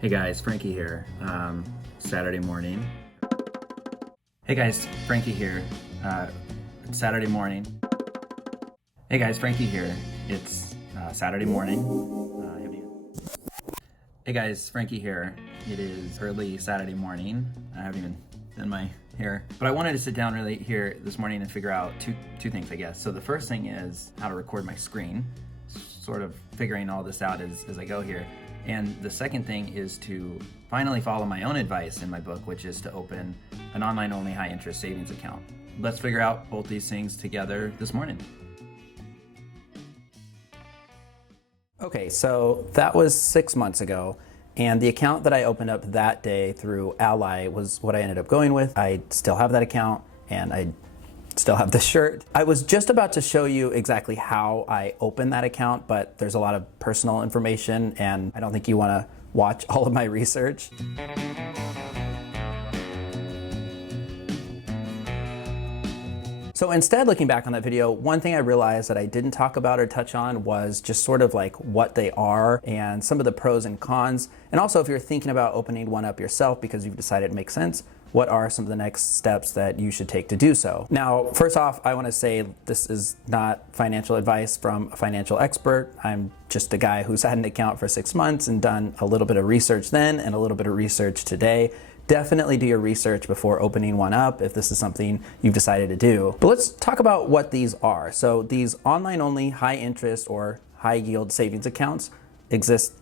Hey guys, Frankie here. Saturday morning. Hey guys, Frankie here. Saturday morning. Hey guys, Frankie here. It's Saturday morning. Hey guys, Frankie here. It is early Saturday morning. I haven't even done my hair, but I wanted to sit down really here this morning and figure out two things, I guess. So the first thing is how to record my screen, sort of figuring all this out as I go here. And the second thing is to finally follow my own advice in my book, which is to open an online-only high-interest savings account. Let's figure out both these things together this morning. Okay, so that was 6 months ago, and the account that I opened up that day through Ally was what I ended up going with. I still have that account, and I still have the shirt. I was just about to show you exactly how I opened that account, but there's a lot of personal information, and I don't think you want to watch all of my research. So instead, looking back on that video, one thing I realized that I didn't talk about or touch on was just sort of like what they are and some of the pros and cons. And also, if you're thinking about opening one up yourself because you've decided it makes sense, what are some of the next steps that you should take to do so? Now, first off, I want to say this is not financial advice from a financial expert. I'm just a guy who's had an account for 6 months and done a little bit of research then and a little bit of research today. Definitely do your research before opening one up if this is something you've decided to do. But let's talk about what these are. So these online-only high interest or high yield savings accounts exist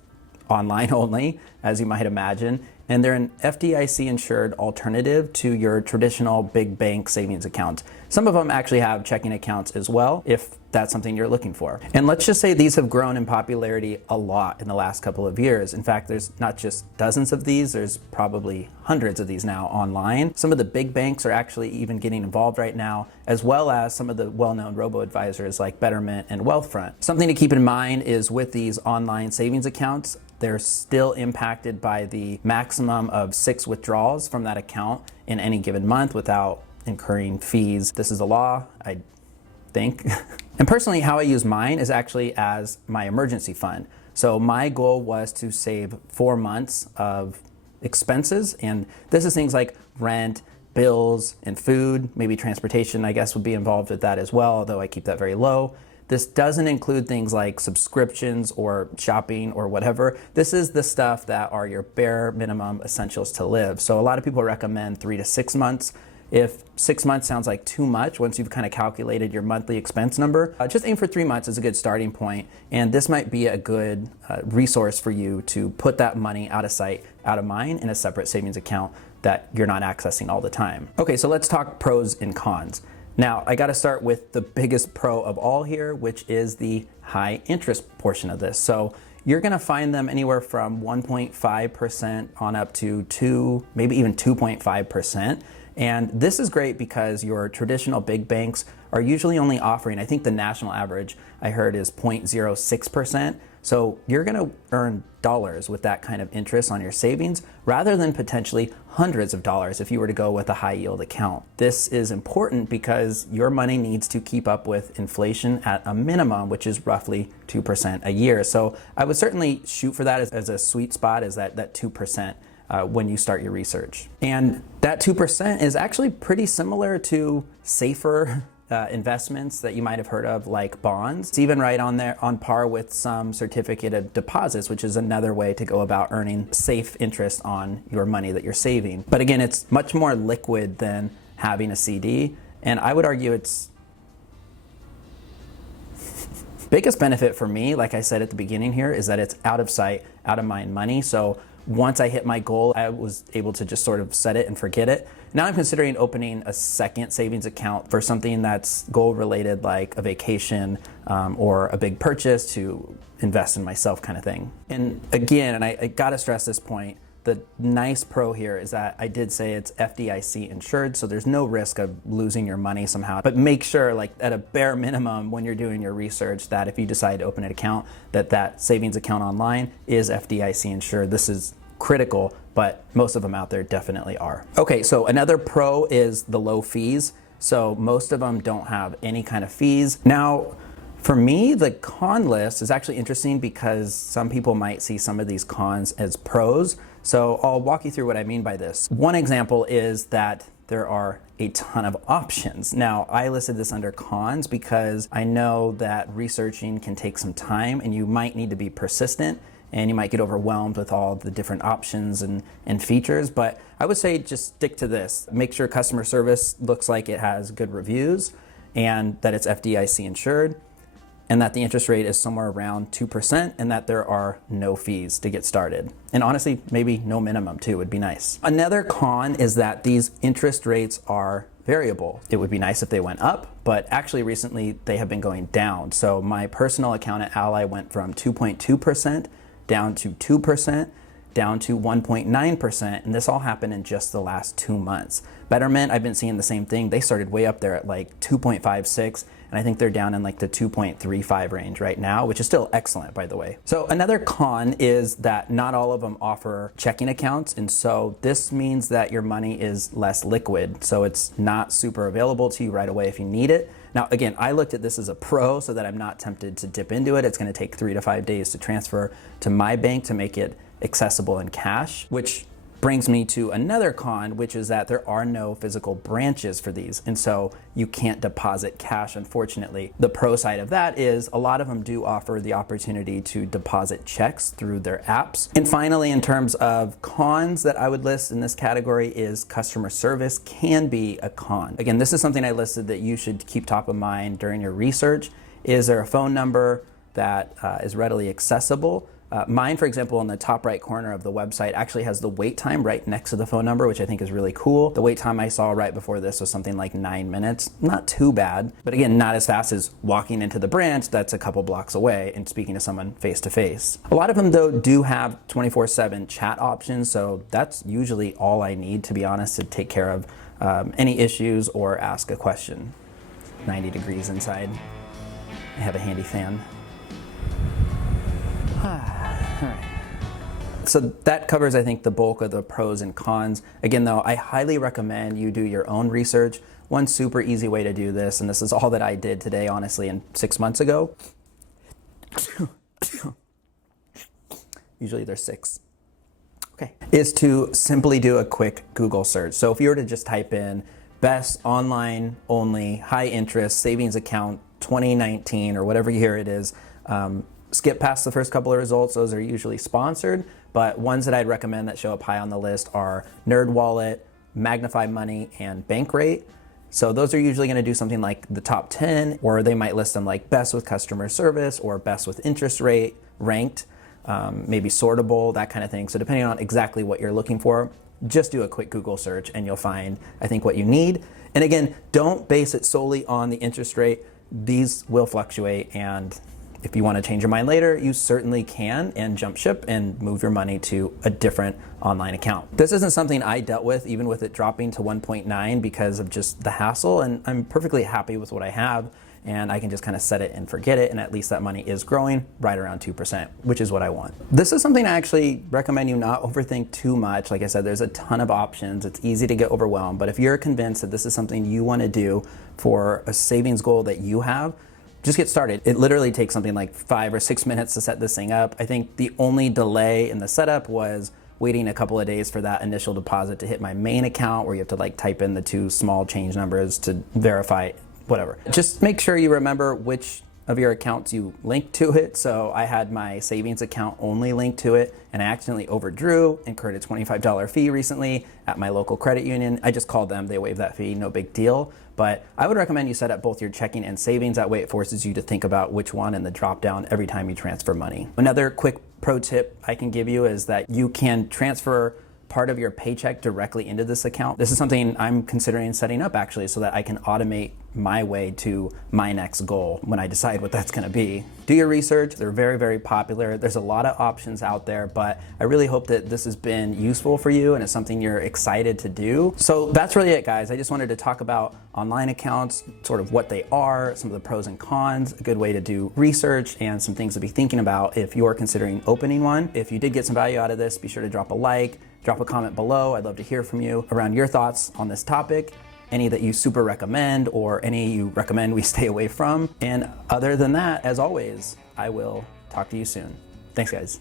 online only, as you might imagine, and they're an FDIC insured alternative to your traditional big bank savings account. Some of them actually have checking accounts as well, if that's something you're looking for. And let's just say these have grown in popularity a lot in the last couple of years. In fact, there's not just dozens of these, there's probably hundreds of these now online. Some of the big banks are actually even getting involved right now, as well as some of the well-known robo-advisors like Betterment and Wealthfront. Something to keep in mind is with these online savings accounts, they're still impacted by the maximum of 6 withdrawals from that account in any given month without incurring fees. This is a law, I think. And personally, how I use mine is actually as my emergency fund. So my goal was to save 4 months of expenses, and this is things like rent, bills, and food. Maybe transportation, I guess, would be involved with that as well, although I keep that very low. This doesn't include things like subscriptions or shopping or whatever. This is the stuff that are your bare minimum essentials to live. So a lot of people recommend 3 to 6 months. If 6 months sounds like too much, once you've kind of calculated your monthly expense number, just aim for 3 months as a good starting point. And this might be a good resource for you to put that money out of sight, out of mind in a separate savings account that you're not accessing all the time. Okay, so let's talk pros and cons. Now, I got to start with the biggest pro of all here, which is the high interest portion of this. So you're going to find them anywhere from 1.5% on up to 2, maybe even 2.5%. And this is great because your traditional big banks are usually only offering, I think the national average I heard is 0.06%. So you're going to earn dollars with that kind of interest on your savings rather than potentially hundreds of dollars if you were to go with a high yield account. This is important because your money needs to keep up with inflation at a minimum, which is roughly 2% a year. So I would certainly shoot for that as a sweet spot, is that 2%. When you start your research. And that 2% is actually pretty similar to safer investments that you might have heard of, like bonds. It's even right on there, on par with some certificate of deposits, which is another way to go about earning safe interest on your money that you're saving. But again, it's much more liquid than having a CD. And I would argue it's biggest benefit for me, like I said at the beginning here, is that it's out of sight, out of mind money. So once I hit my goal, I was able to just sort of set it and forget it. Now I'm considering opening a second savings account for something that's goal related, like a vacation or a big purchase to invest in myself kind of thing. And again, and I gotta stress this point, the nice pro here is that I did say it's FDIC insured, so there's no risk of losing your money somehow. But make sure, like at a bare minimum when you're doing your research, that if you decide to open an account, that savings account online is FDIC insured. This is critical, but most of them out there definitely are. Okay, so another pro is the low fees. So most of them don't have any kind of fees. Now, For me, the con list is actually interesting because some people might see some of these cons as pros. So I'll walk you through what I mean by this. One example is that there are a ton of options. Now, I listed this under cons because I know that researching can take some time and you might need to be persistent and you might get overwhelmed with all the different options and features, but I would say just stick to this. Make sure customer service looks like it has good reviews and that it's FDIC insured, and that the interest rate is somewhere around 2%, and that there are no fees to get started. And honestly, maybe no minimum too would be nice. Another con is that these interest rates are variable. It would be nice if they went up, but actually recently they have been going down. So my personal account at Ally went from 2.2% down to 2%, down to 1.9%, and this all happened in just the last 2 months. Betterment, I've been seeing the same thing. They started way up there at like 2.56, and I think they're down in like the 2.35 range right now, which is still excellent, by the way. So another con is that not all of them offer checking accounts, and so this means that your money is less liquid, so it's not super available to you right away if you need it. Now, again, I looked at this as a pro so that I'm not tempted to dip into it. It's going to take 3 to 5 days to transfer to my bank to make it accessible in cash, which brings me to another con, which is that there are no physical branches for these, and so you can't deposit cash, unfortunately. The pro side of that is a lot of them do offer the opportunity to deposit checks through their apps. And finally, in terms of cons that I would list in this category, is customer service can be a con. Again, this is something I listed that you should keep top of mind during your research. Is there a phone number that is readily accessible? Mine, for example, in the top right corner of the website actually has the wait time right next to the phone number, which I think is really cool. The wait time I saw right before this was something like 9 minutes. Not too bad, but again, not as fast as walking into the branch that's a couple blocks away and speaking to someone face to face. A lot of them, though, do have 24/7 chat options, so that's usually all I need, to be honest, to take care of any issues or ask a question. 90 degrees inside. I have a handy fan. All right. So that covers, I think, the bulk of the pros and cons. Again, though, I highly recommend you do your own research. One super easy way to do this, and this is all that I did today, honestly, and 6 months ago. Usually there's 6. Okay. Is to simply do a quick Google search. So if you were to just type in best online only high interest savings account 2019 or whatever year it is, skip past the first couple of results. Those are usually sponsored, but ones that I'd recommend that show up high on the list are NerdWallet, Magnify Money, and Bankrate. So those are usually going to do something like the top 10, or they might list them like best with customer service or best with interest rate, ranked, maybe sortable, that kind of thing. So depending on exactly what you're looking for, just do a quick Google search and you'll find, I think, what you need. And again, don't base it solely on the interest rate. These will fluctuate, and if you want to change your mind later, you certainly can, and jump ship and move your money to a different online account. This isn't something I dealt with, even with it dropping to 1.9 because of just the hassle, and I'm perfectly happy with what I have, and I can just kind of set it and forget it, and at least that money is growing right around 2%, which is what I want. This is something I actually recommend you not overthink too much. Like I said, there's a ton of options. It's easy to get overwhelmed, but if you're convinced that this is something you want to do for a savings goal that you have, just get started. It literally takes something like 5 or 6 minutes to set this thing up. I think the only delay in the setup was waiting a couple of days for that initial deposit to hit my main account, where you have to like type in the 2 small change numbers to verify, whatever. Just make sure you remember which of your accounts you link to it. So I had my savings account only linked to it, and I accidentally overdrew, incurred a $25 fee recently at my local credit union. I just called them, they waived that fee, no big deal. But I would recommend you set up both your checking and savings. That way it forces you to think about which one in the drop down every time you transfer money. Another quick pro tip I can give you is that you can transfer part of your paycheck directly into this account. This is something I'm considering setting up actually, so that I can automate my way to my next goal when I decide what that's gonna be. Do your research. They're very, very popular. There's a lot of options out there, but I really hope that this has been useful for you and it's something you're excited to do. So that's really it, guys. I just wanted to talk about online accounts, sort of what they are, some of the pros and cons, a good way to do research, and some things to be thinking about if you're considering opening one. If you did get some value out of this, be sure to drop a like, drop a comment below. I'd love to hear from you around your thoughts on this topic. any that you super recommend or any you recommend we stay away from. And other than that, as always, I will talk to you soon. Thanks, guys.